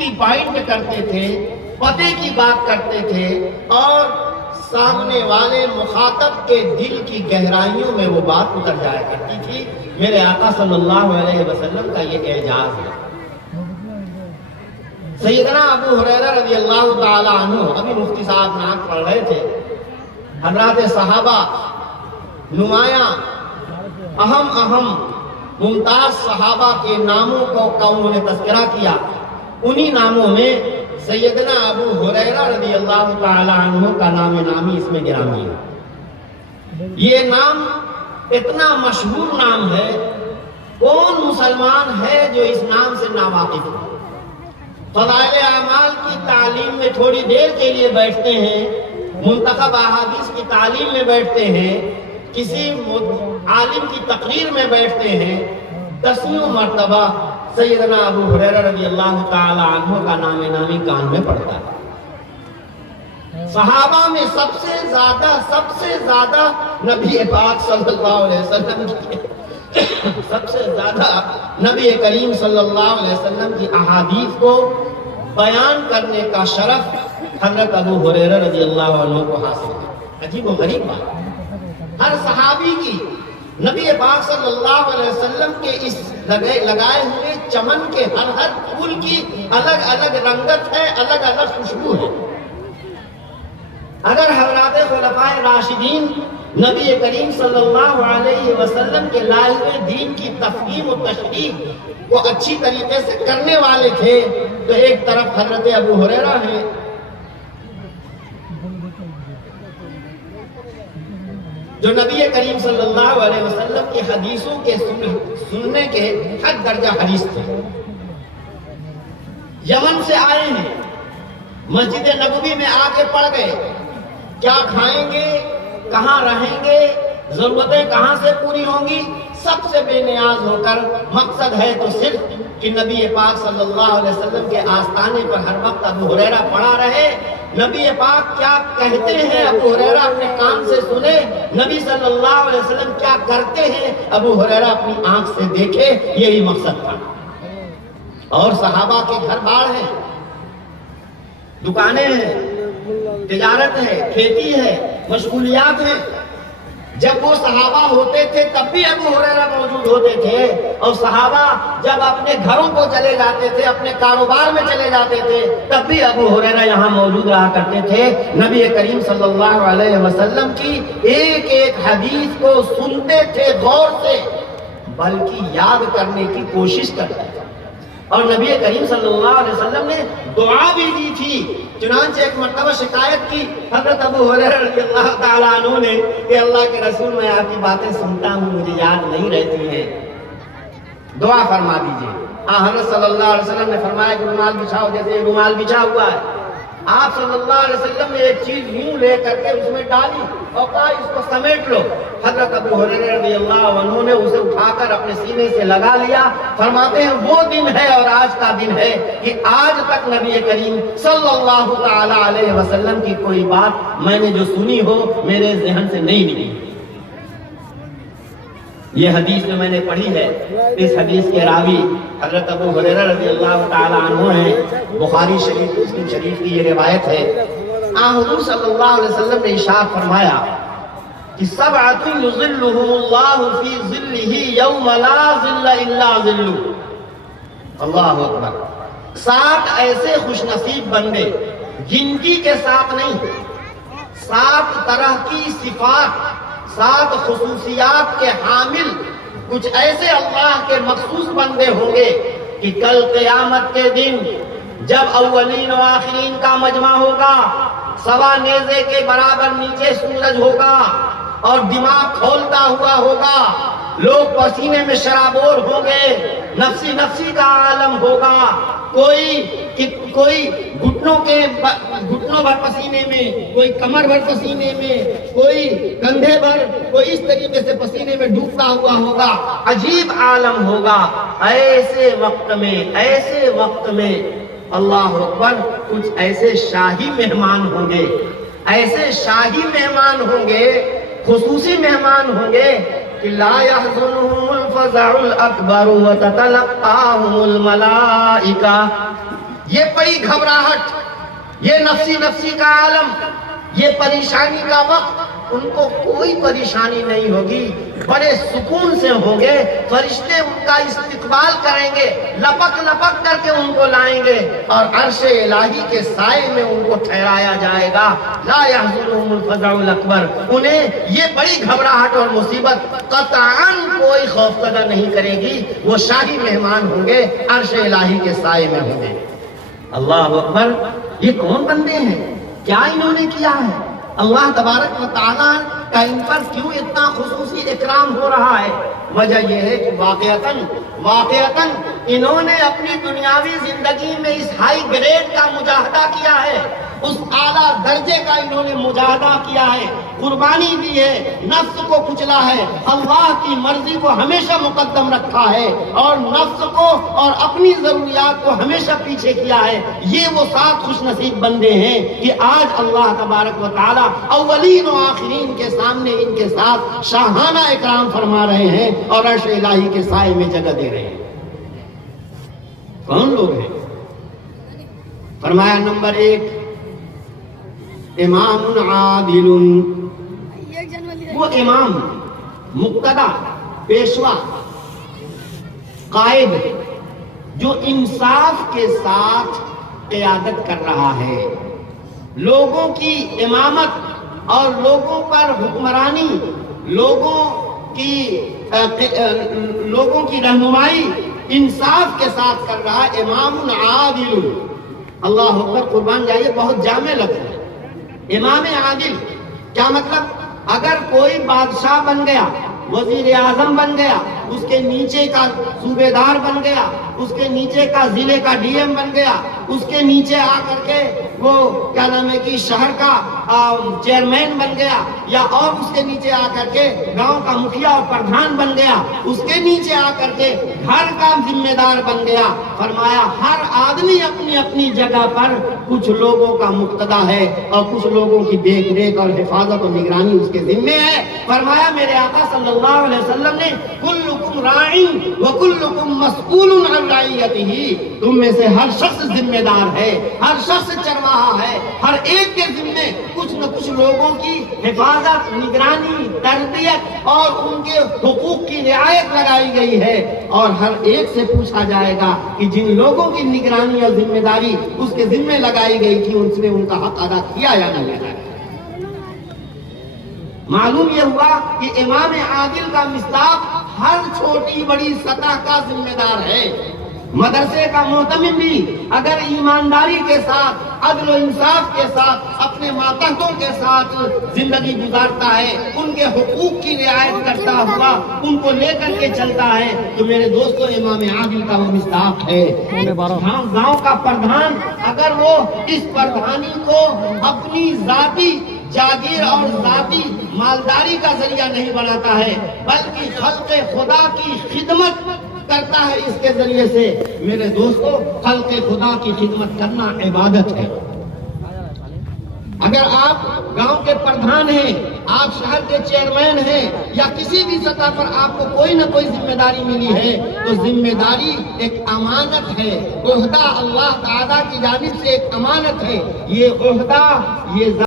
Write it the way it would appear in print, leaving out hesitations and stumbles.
The point کرتے تھے، پتے کی بات کرتے تھے، اور سامنے والے مخاطب کے دل کی گہرائیوں میں وہ بات اتر جایا کرتی تھی۔ میرے آقا صلی اللہ علیہ وسلم کا یہ اعجاز ہے۔ سیدنا ابو ہریرہ رضی اللہ تعالی عنہ، ابھی مفتی صاحب نعت پڑھ رہے تھے، حضرات صحابہ، نمایاں اہم ممتاز صحابہ کے ناموں کا انہوں نے تذکرہ کیا۔ انہی ناموں میں سیدنا ابو ہریرہ رضی اللہ تعالی عنہ کا نام نامی اس میں گرامی ہے۔ یہ نام اتنا مشہور نام ہے، کون مسلمان ہے جو اس نام سے ناواقف ہے؟ فضائل اعمال کی تعلیم میں تھوڑی دیر کے لیے بیٹھتے ہیں، منتخب احادیث کی تعلیم میں بیٹھتے ہیں، کسی عالم کی تقریر میں بیٹھتے ہیں، 10 مرتبہ سیدنا ابو ہریرہ رضی اللہ تعالی عنہ کا نام نامی کان میں پڑتا ہے۔ صحابہ میں سب سے زیادہ نبی پاک صلی اللہ علیہ وسلم سب سے زیادہ نبی کریم صلی اللہ علیہ وسلم کی احادیث کو بیان کرنے کا شرف حضرت ابو ہریرہ رضی اللہ عنہ کو حاصل ہے۔ عجیب و غریب بات، ہر صحابی کی نبی پاک صلی اللہ علیہ وسلم کے اس لگائے ہوئے چمن کے ہر پھول کی الگ الگ رنگت ہے، الگ الگ خوشبو ہے۔ اگر حضرات خلفائے راشدین نبی کریم صلی اللہ علیہ وسلم کے لائے ہوئے دین کی تفہیم و تشریح کو اچھی طریقے سے کرنے والے تھے تو ایک طرف حضرت ابو ہریرہ ہیں، جو نبی کریم صلی اللہ علیہ وسلم کی حدیثوں کے سننے کے حد درجہ حدیث تھے، یمن سے آئے ہیں، مسجد نبوی میں آ کے پڑھ گئے، کیا کھائیں گے، کہاں رہیں گے، ضرورتیں کہاں سے پوری ہوں گی، سب سے بے نیاز ہو کر مقصد ہے تو صرف کہ نبی پاک صلی اللہ علیہ وسلم کے آستانے پر ہر وقت ابو ہریرہ پڑا رہے۔ نبی پاک کیا کہتے ہیں ابو ہریرہ اپنے کان سے سنے، نبی صلی اللہ علیہ وسلم کیا کرتے ہیں ابو ہریرہ اپنی آنکھ سے دیکھے، یہی مقصد تھا۔ اور صحابہ کے گھر بار ہیں، دکانیں ہیں، تجارت ہے، کھیتی ہے، مشغولیات ہیں۔ جب وہ صحابہ ہوتے تھے تب بھی ابو ہریرہ موجود ہوتے تھے، اور صحابہ جب اپنے گھروں کو چلے جاتے تھے، اپنے کاروبار میں چلے جاتے تھے، تب بھی ابو ہریرہ یہاں موجود رہا کرتے تھے۔ نبی کریم صلی اللہ علیہ وسلم کی ایک ایک حدیث کو سنتے تھے غور سے، بلکہ یاد کرنے کی کوشش کرتے تھے۔ اور نبی کریم صلی اللہ علیہ وسلم نے دعا بھی دی تھی، چنانچہ ایک مرتبہ شکایت کی حضرت ابو ہریرہ رضی اللہ تعالیٰ عنہ نے کہ اللہ کے رسول، میں آپ کی باتیں سنتا ہوں، مجھے یاد نہیں رہتی ہیں، دعا فرما دیجئے۔ حضرت صلی اللہ علیہ وسلم نے فرمایا کہ رومال بچھاؤ، جیسے یہ رومال بچھا ہوا ہے، آپ صلی اللہ علیہ وسلم نے ایک چیز یوں لے کر کے اس میں ڈالی اور کہا اس کو سمیٹ لو۔ حضرت ابو ہریرہ رضی اللہ عنہ نے اسے اٹھا کر اپنے سینے سے لگا لیا۔ فرماتے ہیں وہ دن ہے اور آج کا دن ہے کہ آج تک نبی کریم صلی اللہ تعالی علیہ وسلم کی کوئی بات میں نے جو سنی ہو میرے ذہن سے نہیں نکلی۔ یہ حدیث جو میں نے پڑھی ہے، اس حدیث کے راوی حضرت ابو ہریرہ رضی اللہ تعالی عنہ ہیں۔ بخاری شریف، مسلم شریف کی یہ روایت ہے۔ حضور صلی اللہ علیہ وسلم نے ارشاد فرمایا کہ سبعۃ یظلھم اللہ فی ظلہ یوم لا ظل الا ظلہ۔ اللہ اکبر۔ 7 ایسے خوش نصیب بندے، گنتی کے ساتھ نہیں، 7 طرح کی صفات، 7 خصوصیات کے حامل کچھ ایسے اللہ کے مخصوص بندے ہوں گے کہ کل قیامت کے دن جب اولین و آخرین کا مجمع ہوگا، سوا نیزے کے برابر نیچے سورج ہوگا اور دماغ کھولتا ہوا ہوگا، لوگ پسینے میں شرابور ہوں گے، نفسی نفسی کا عالم ہوگا، کوئی گھٹنوں بھر پسینے میں، کوئی کمر بھر پسینے میں، کوئی کندھے بھر، کوئی اس طریقے سے پسینے میں ڈوبتا ہوا ہوگا، عجیب عالم ہوگا۔ ایسے وقت میں اللہ اکبر، کچھ ایسے شاہی مہمان ہوں گے، خصوصی مہمان ہوں گے کہ لا يحزنهم الفزع الاکبر وتتلقاهم الملائکہ، یہ بڑی گھبراہٹ، یہ نفسی نفسی کا عالم، یہ پریشانی کا وقت، ان کو کوئی پریشانی نہیں ہوگی، بڑے سکون سے ہوں گے، فرشتے ان کا استقبال کریں گے، لپک لپک کر کے ان کو لائیں گے اور عرش الہی کے سائے میں ان کو ٹھہرایا جائے گا۔ لا يحزنهم الفزع الاکبر، انہیں یہ بڑی گھبراہٹ اور مصیبت قطعاً کوئی خوف زدہ نہیں کرے گی، وہ شاہی مہمان ہوں گے، عرش الہی کے سائے میں ہوں گے۔ اللہ اکبر، یہ کون بندے ہیں؟ کیا انہوں نے کیا ہے؟ اللہ تبارک و تعالیٰ کا ان پر کیوں اتنا خصوصی اکرام ہو رہا ہے؟ وجہ یہ ہے کہ واقعتاً انہوں نے اپنی دنیاوی زندگی میں اس ہائی گریڈ کا مجاہدہ کیا ہے، اس اعلیٰ درجے کا انہوں نے مجاہدہ کیا ہے، قربانی دی ہے، نفس کو کچلا ہے، اللہ کی مرضی کو ہمیشہ مقدم رکھا ہے اور نفس کو اور اپنی ضروریات کو ہمیشہ پیچھے کیا ہے۔ یہ وہ 7 خوش نصیب بندے ہیں کہ آج اللہ تبارک و تعالی اولین و آخرین کے سامنے ان کے ساتھ شاہانہ اکرام فرما رہے ہیں اور عرش الہی کے سائے میں جگہ دے رہے ہیں۔ کون لوگ ہیں؟ فرمایا نمبر 1، امام عادل، وہ امام، مقتدی، پیشوا، قائد جو انصاف کے ساتھ قیادت کر رہا ہے، لوگوں کی امامت اور لوگوں پر حکمرانی، لوگوں کی رہنمائی انصاف کے ساتھ کر رہا ہے، امام عادل۔ اللہ اکبر، قربان جائیے، بہت جامع لفظ ہے امام عادل۔ کیا مطلب؟ اگر کوئی بادشاہ بن گیا، وزیر اعظم بن گیا، اس کے نیچے کا صوبے دار بن گیا، اس کے نیچے کا ضلع کا ڈی ایم بن گیا، اس کے نیچے آ کر کے وہ کیا نام ہے کہ شہر کا چیئرمین بن گیا، یا اور اس کے نیچے آ کر کے گاؤں کا مکھیا اور پردھان بن گیا، اس کے نیچے آ کر کے گھر کا ذمہ دار بن گیا۔ فرمایا ہر آدمی اپنی اپنی جگہ پر کچھ لوگوں کا مقتدی ہے اور کچھ لوگوں کی دیکھ ریکھ اور حفاظت اور نگرانی اس کے ذمے ہے۔ فرمایا میرے آقا صلی اللہ علیہ وسلم نے کلکم راعٍ وکلکم مسئول عن رعیتہ، تم میں سے ہر شخص ذمہ دار ہے، ہر شخص چرواہا ہے، ہر ایک کے ذمے کچھ نہ کچھ لوگوں کی حفاظت، نگرانی، تربیت اور ان کے حقوق کی رعایت لگائی گئی ہے، اور ہر ایک سے پوچھا جائے گا کہ جن لوگوں کی نگرانی اور ذمہ داری اس کے ذمے لگائی گئی تھی اس نے ان کا حق ادا کیا یا نہیں ادا کیا۔ معلوم یہ ہوا کہ امام عادل کا مصداق ہر چھوٹی بڑی سطح کا ذمہ دار ہے۔ مدرسے کا محتمم بھی اگر ایمانداری کے ساتھ، عدل و انصاف کے ساتھ، اپنے ماتحتوں کے ساتھ زندگی گزارتا ہے، ان کے حقوق کی رعایت کرتا ہوا ان کو لے کر کے چلتا ہے، تو میرے دوستو امام عادل کا وہ مصداق ہے۔ گاؤں کا پردھان اگر وہ اس پردھانی کو اپنی ذاتی جاگیر اور ذاتی مالداری کا ذریعہ نہیں بناتا ہے بلکہ خلق خدا کی خدمت کرتا ہے اس کے ذریعے سے، میرے دوستو خلق خدا کی خدمت کرنا عبادت ہے۔ اگر آپ گاؤں کے پردھان ہیں، آپ شہر کے چیئرمین ہیں، یا کسی بھی سطح پر آپ کو کوئی نہ کوئی ذمہ داری ملی ہے، تو ذمہ داری ایک امانت ہے، عہدہ اللہ تعالیٰ کی جانب سے ایک امانت ہے۔ یہ عہدہ، یہ